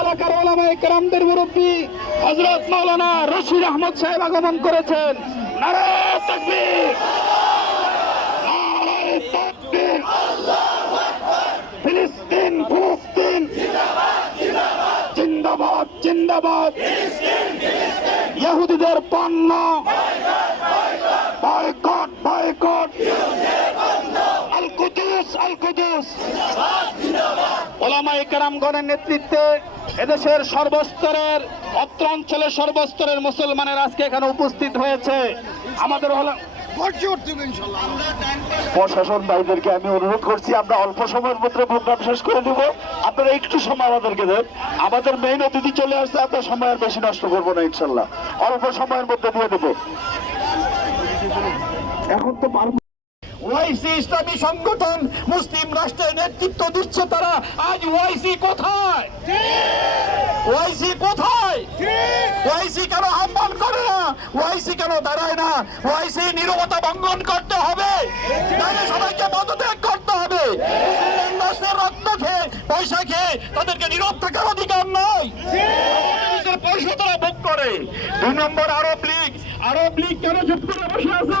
এলাকার ওলামায়ে কেরামদের মুরব্বী হযরত মাওলানা রশিদ আহমদ সাহেব আগমন করেছেন। নারায়ে তাকবীর, নারায়ে তাকবীর, ফিলিস্তিন ফিলিস্তিন জিন্দাবাদ জিন্দাবাদ, ইহুদিদের পণ্য বয়কট বয়কট, আল কুদুস আল কুদুস। ওলামায়ে কেরামগণের নেতৃত্বে এদেশের সর্বস্তরের, অত্র অঞ্চলের সর্বস্তরের মুসলমানের আজকে এখানে উপস্থিত হয়েছে। আমাদের প্রশাসন ভাইদেরকে আমি অনুরোধ করছি, আমরা অল্প সময়ের মধ্যে প্রোগ্রাম শেষ করে দেবো, আপনারা একটু সময় আমাদেরকে দেন। আমাদের মেইন অতিথি চলে আসছে, আমরা সময় আর বেশি নষ্ট করবো না, ইনশাল্লাহ অল্প সময়ের মধ্যে দিয়ে দেবো। এখন তো পারবো। ওয়াইসি ইসলামী সংগঠন মুসলিম রাষ্ট্রের নেতৃত্ব দিচ্ছে তারা। আজ ওয়াইসি কোথায়? ওয়াইসি কোথায়? ওয়াইসি কেন আহ্বান করে না? ওয়াইসি কেন দাঁড়ায় না? ওয়াইসি নীরবতা ভঙ্গন করতে হবে, সবাইকে পদত্যাগ করতে হবে। মুসলিম রাষ্ট্রের রক্ত খেয়ে পয়সা খেয়ে তাদেরকে নীরব থাকার অধিকার নয়, নিজের পয়সা তারা ভোগ করে। 2 নম্বর আরব লীগ কেন চুপ করে বসে আছে?